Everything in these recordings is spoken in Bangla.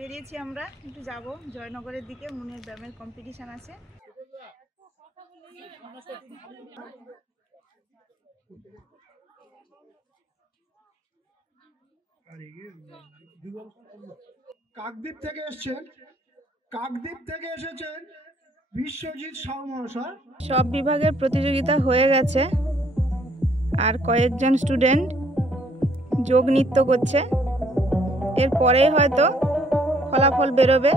বেরিয়েছি আমরা, একটু যাব জয়নগরের দিকে। মুনের ব্যায়ামের কম্পিটিশন আছে। কাকদ্বীপ থেকে এসেছেন বিশ্বজিৎ সাউ মহাশয়। সব বিভাগের প্রতিযোগিতা হয়ে গেছে, আর কয়েকজন স্টুডেন্ট যোগ নৃত্য করছে। এরপরেই হয়তো ফলাফল বেরোবে।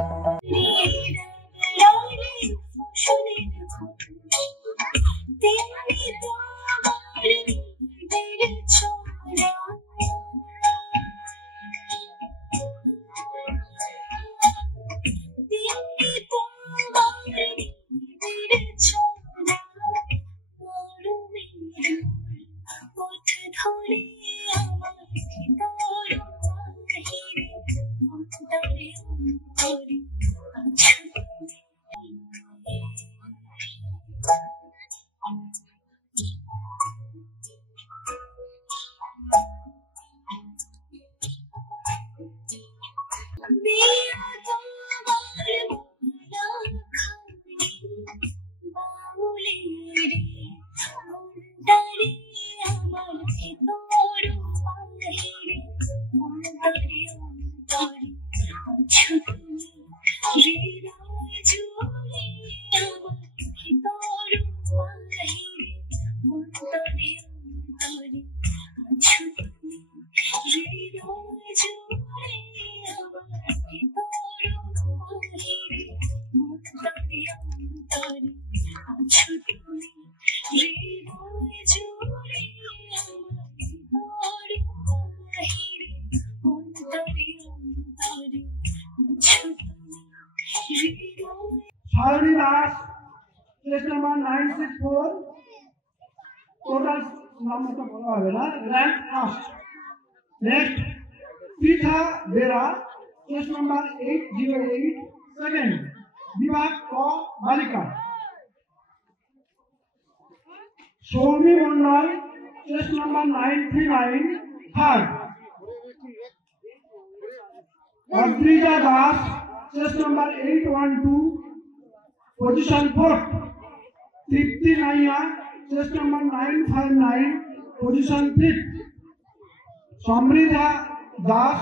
Sayani Das, case number 964, total নাম্বারটা বলা হবে না, rank first. Next Pritha Bera, case number 808, second, বিভাগ ক বালিকা। Soumi Mondal, case number 939, third. Adrija Das, case number 812, position 4th. Tripti Naya, chest number 959, position 5th. Samridha Das,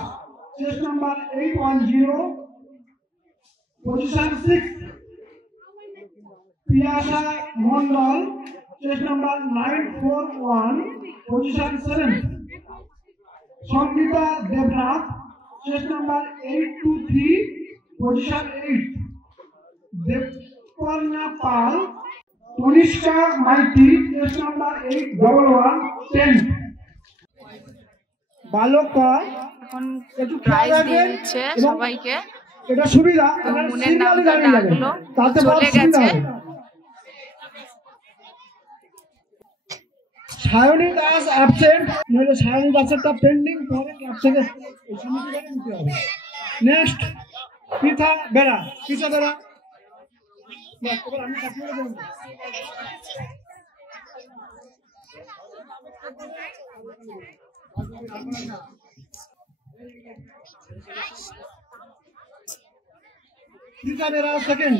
chest number 810, position 6th. Piyasha Mondal, chest number 941, position 7th. Sangita Devnath, chest number 823, position 8th. Deparna Pal, Tunishka Maiti, case number 811, 10th. বালকা এখন প্রাইজ দিয়ে দিচ্ছে সবাইকে। এটা সুবিধা, মুনের নামটা ডাকলো, চলে গেছে। সায়নী দাস অ্যাবসেন্ট, নইলে সায়নী দাসেরটা পেন্ডিং, পরে ক্লাব থেকে নিতে হবে। নেক্সট পৃথা বেরা, আমি কাটিয়ে দেবো। পৃথা বেরা সেকেন্ড।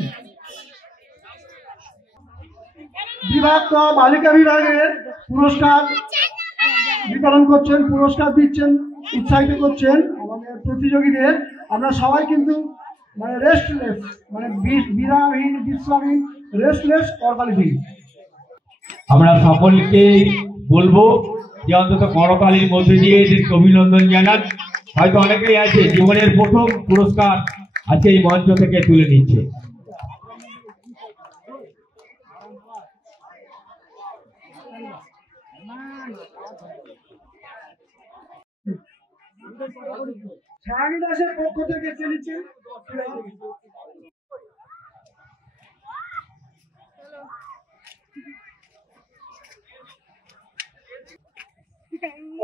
বিভাগ ক বালিকা বিভাগের পুরস্কার বিতরণ করছেন, পুরস্কার দিচ্ছেন, উৎসাহিত করছেন আমাদের প্রতিযোগীদের। আমরা সবাই কিন্তু মানে রেস্টলেস, মানে বিরামহীন, বিশ্রামহীন, রেস্টলেস করতালিহীন। আমরা সকলকে বলবো যে অন্তত করতালির মধ্যে দিয়ে এদেরকে অভিনন্দন জানান। হয়তো অনেকেই আছে জীবনের প্রথম পুরস্কার আজকে এই মঞ্চ থেকে তুলে নিচ্ছে। সায়নী দাসের পক্ষ থেকে চলেছে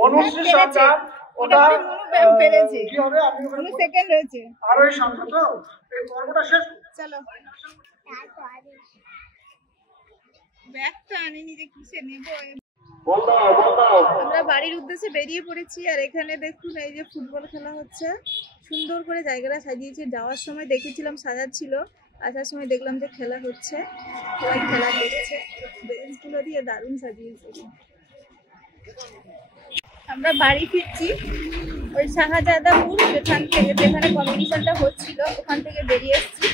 অনুশ্রী সরকার, ওটা কি হবে? আপনি সেকেন্ড হয়েছে, আরো এই সংখ্যা তো এই পর্বটা শেষ। চলো ব্যাগটা আনি, নিজে কিসে নেবো। আমরা বাড়ির উদ্দেশ্যে বেরিয়ে পড়েছি, আর এখানে দেখুন এই যে ফুটবল খেলা হচ্ছে। সুন্দর করে জায়গাটা সাজিয়েছে। যাওয়ার সময় দেখেছিলাম সাজাচ্ছিল, আসার সময় দেখলাম যে খেলা হচ্ছে, সবাই খেলা দেখছে। বেঞ্চগুলো দিয়ে দারুণ সাজিয়েছে। আমরা বাড়ি ফিরছি ওই শাহজাদাপুর, যেখানে কম্পিটিশনটা হচ্ছিল ওখান থেকে বেরিয়ে এসেছি।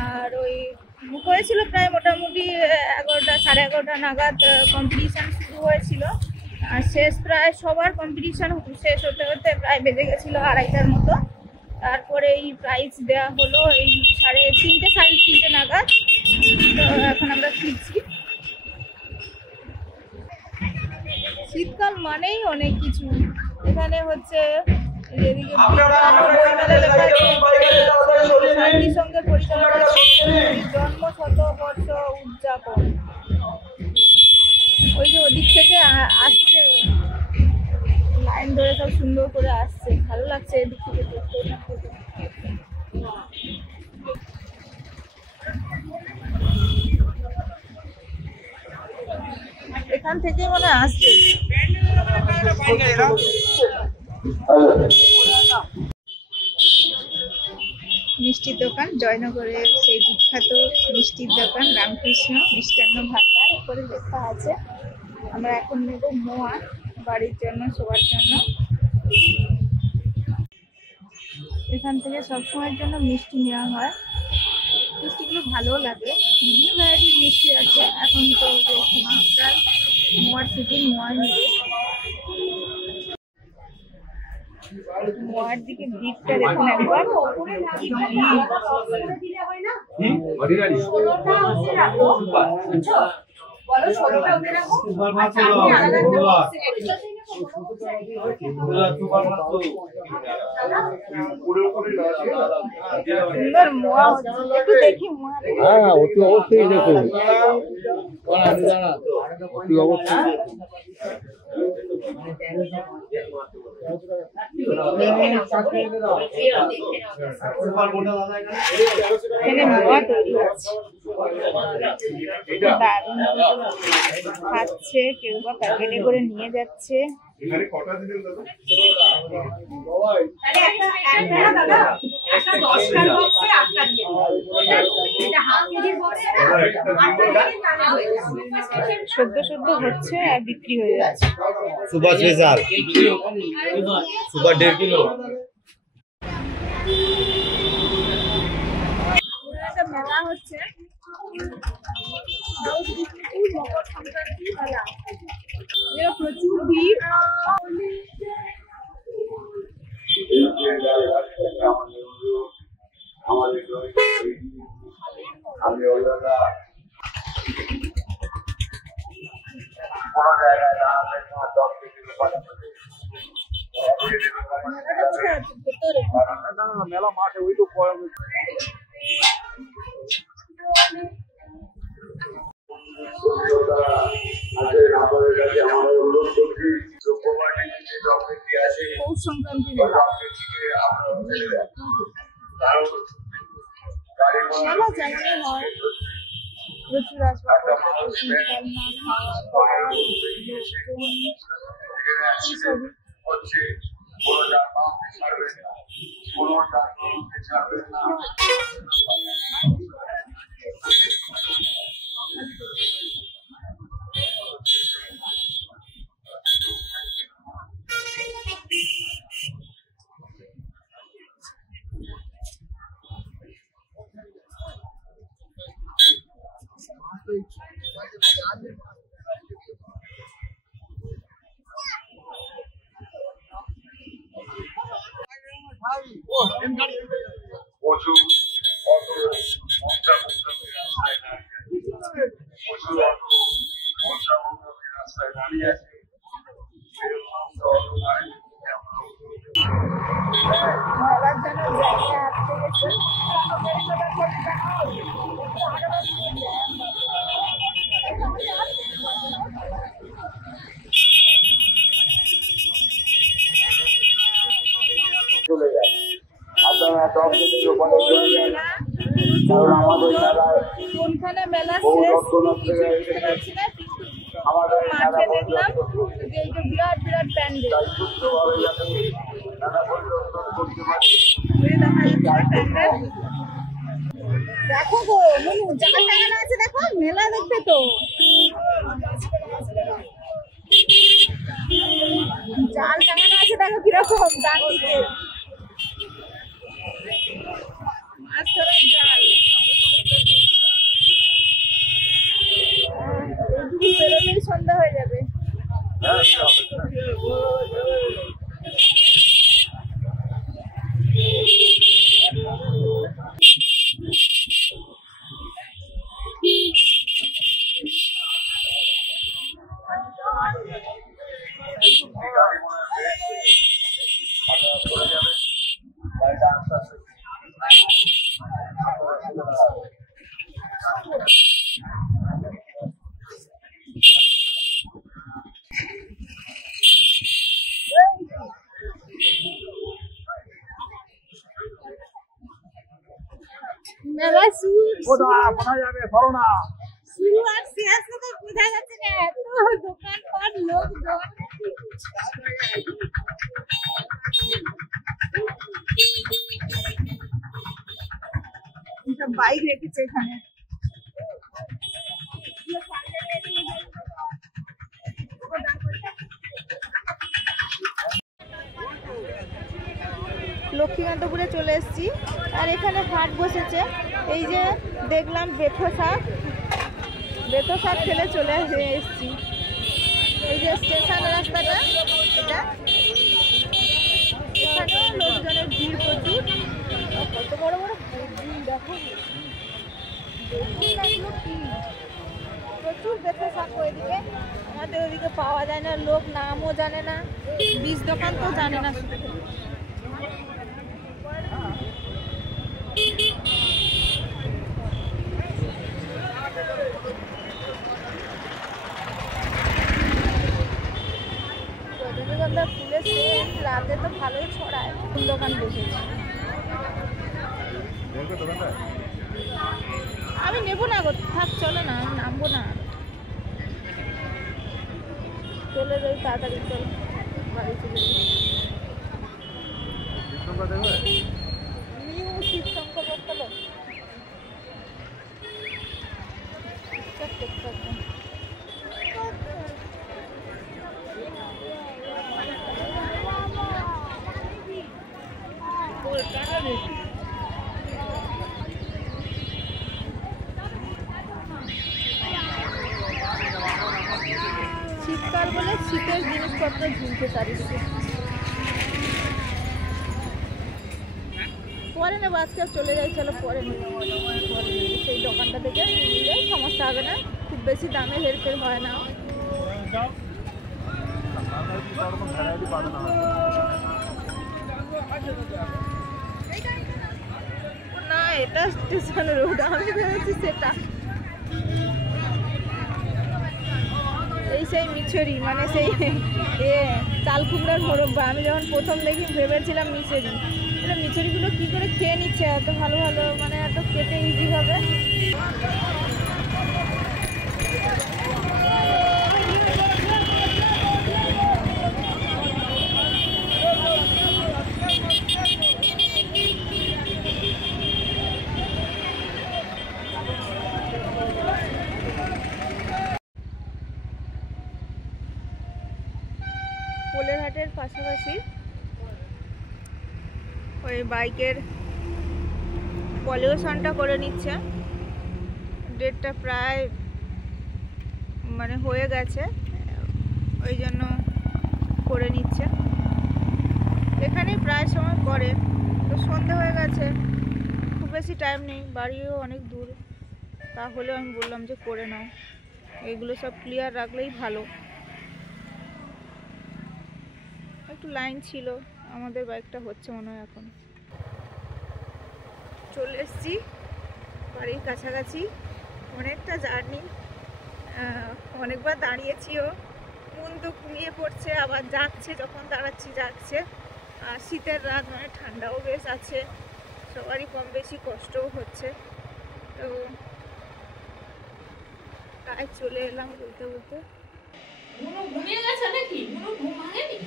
আর ওই হয়েছিল প্রায় মোটামুটি 11টা, 11:30 নাগাদ কম্পিটিশান শুরু হয়েছিল। আর শেষ প্রায় সবার কম্পিটিশান শেষ হতে হতে প্রায় বেজে গেছিলো 2:30টার মতো। তারপরে এই প্রাইজ দেওয়া হলো এই 3:30, 3:30 নাগাদ। তো এখন আমরা ফিরছি। শীতকাল মানেই অনেক কিছু। এখানে হচ্ছে এদিকে শান্তিসঙ্গের পরিচালনা জন্ম শতবর্ষ উদযাপন। ওই যে ওদিক থেকে আসছে, লাইন ধরে সব সুন্দর করে আসছে, ভালো লাগছে এদিক থেকে দেখতে। এখান থেকে মনে আসছে। মিষ্টির দোকান, জয়নগরের সেই বিখ্যাত মিষ্টির দোকান রামকৃষ্ণ মিষ্টান্ন ভান্ডার, উপরে লেখা আছে। আমরা এখন নেব মোয়া বাড়ির জন্য, সবার জন্য। এখান থেকে সবসময়ের জন্য মিষ্টি নেওয়া হয়। মিষ্টিগুলো ভালো লাগে, বিভিন্ন ভ্যারাইটির মিষ্টি আছে। এখন তো প্রায় মোয়ার সিজন, মোয়া নেবে। মোয়ার দিকে ভিড়টা দেখুন একবার, কি সুন্দর মোয়া হচ্ছে। একটু দেখি মোয়া। হ্যাঁ, অতি অবশ্যই দেখুন, অতি অবশ্যই। এখানে মোয়া তৈরি হচ্ছে, দারুণ খাচ্ছে, কেউ বা প্যাকেটে করে নিয়ে যাচ্ছে। সদ্য হচ্ছে আর বিক্রি হয়ে যাচ্ছে। Super special, super 1.5 kilo. একটা মেলা হচ্ছে, মকর সংক্রান্তি মেলা। প্রচুর ভিড়। মেলা মাঠে ওই তো পৌষ সংক্রান্তি মেলা। মেলা যেমনই হয়, প্রচুর আসবাবপত্র, প্রচুর খেলনা, খাওয়া দাওয়া, এইসবই। মেলার জন্য জায়গা হাঁটতে গেছে। চলে যায়, আপনারা টপ থেকে ওখানে চলে যান, কারণ আমাদের মেলায় কোনখানে মেলা শেষ বুঝতে পারছি না, আমাদের মাঠে দেখলাম যে এই যে বিরাট বিরাট প্যান্ডেল সুস্থভাবে যাতে নানা পরিবর্তন করতে পারি দেখা যাচ্ছে প্যান্ডেল। দেখো গো মনু জাল টাঙানো আছে, দেখো মেলা দেখবে তো, জাল টাঙানো আছে দেখো কিরকম ডান দিকে মাছ ধরার জাল। এইটুকু বেরোলেই সন্ধ্যা হয়ে যাবে। মেলা কোথায় যাবে করো না শুরু আর শেষ তো বোঝা যাচ্ছে না, এত দোকানপাট লোকজন। বাইক রেখেছে এখানে। লক্ষ্মীকান্তপুরে চলে এসেছি আর এখানে হাট বসেছে। এই যে দেখলাম বেথো শাক ফেলে চলে এসেছি। এই যে স্টেশন রাস্তাটা, এটা এখানেও লোকজনের ভিড় প্রচুর। কত বড় বড় দেখো, প্রচুর বেথো শাক ওইদিকে, আমাদের ওইদিকে পাওয়া যায় না, লোক নামও জানে না, বীজ দোকান তো জানে না। রজনীগন্ধা ফুলের সেন্ট রাতে তো ভালোই ছড়ায়। ফুল দোকান বসেছে। আমি নেবো না গো, থাক চলো না, আমি নামবো না, চলে যাই তাড়াতাড়ি, চলো বাড়ি চলে যাই। নিউ শিবশঙ্কর বস্তালো শীতকাল বলে শীতের জিনিসপত্র ঝুলতে চারিদিকে। পরে নেবো, আজকে চলে যাই, চলো পরে নেবো। সেই দোকানটা থেকে নিলে সমস্যা হবে না, খুব বেশি দামে হেরফের হয় না। না এটা স্টেশন রোড, আমি ভেবেছি সেটা। এই সেই মিছরি, মানে সেই চাল কুমড়ার মোরব্বা। আমি যখন প্রথম দেখি ভেবেছিলাম মিছরি। এটা মিছরিগুলো কি করে খেয়ে নিচ্ছে এত ভালো ভালো, মানে এত কেটে ইজি ভাবে। পোলেরহাটের পাশাপাশি ওই বাইকের পলিউশনটা করে নিচ্ছে। ডেটটা প্রায় মানে হয়ে গেছে, ওই জন্য করে নিচ্ছে। এখানে প্রায় সময় করে, তো সন্ধে হয়ে গেছে, খুব বেশি টাইম নেই, বাড়িও অনেক দূর, তাহলে আমি বললাম যে করে নাও, এগুলো সব ক্লিয়ার রাখলেই ভালো। একটু লাইন ছিল, আমাদের বাইকটা হচ্ছে মনে হয়। এখন চলে এসেছি বাড়ির কাছাকাছি, অনেকটা জার্নি, অনেকবার দাঁড়িয়েছিও, মন তো ঘুমিয়ে পড়ছে, আবার জাগছে, যখন দাঁড়াচ্ছি জাগছে। আর শীতের রাত, মানে ঠান্ডাও বেশ আছে, সবারই কম বেশি কষ্টও হচ্ছে। তো প্রায় চলে এলাম বলতে বলতে। মুনু ঘুমিয়ে গেছে নাকি? মুনু ঘুম ভাঙেনি?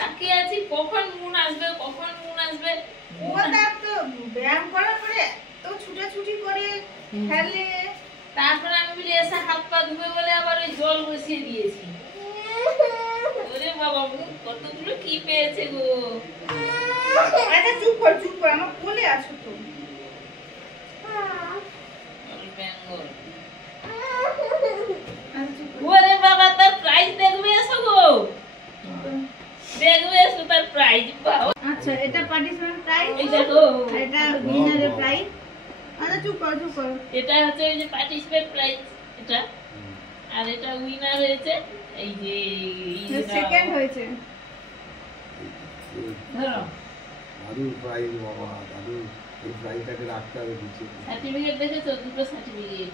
তাকিয়ে আছি কখন মুন আসবে, কখন মুন আসবে। ও তার তো ব্যায়াম করার পরে তো ছুটাছুটি করে খেলে। তারপরে আমি বলি এসে হাত পা ধুবে বলে আবার ওই জল বসিয়ে দিয়েছি। ওরে বাবা, মুন কতগুলো কি পেয়েছে গো। আচ্ছা চুপ কর, চুপ কর, আমার কোলে আছো তো। বেঙ্গল। আচ্ছা, চুপ কর। ওরে বাবা, তার প্রাইজ দেখবে এসো গো, দেখবে এসো তার প্রাইজ পাও। আচ্ছা এটা পার্টিসিপেন্ট প্রাইজ, এই দেখো এটা উইনারের প্রাইজ। আচ্ছা চুপ কর, চুপ কর। এটা হচ্ছে ওই যে পার্টিসিপেন্ট প্রাইজ এটা, আর এটা উইনার হয়েছে এই যে সেকেন্ড হয়েছে। ধরো দাদুর প্রাইজ বাবা, দাদুর এই প্রাইজটাকে রাখতে হবে নিচে। সার্টিফিকেট দেখেছো, দুটো সার্টিফিকেট।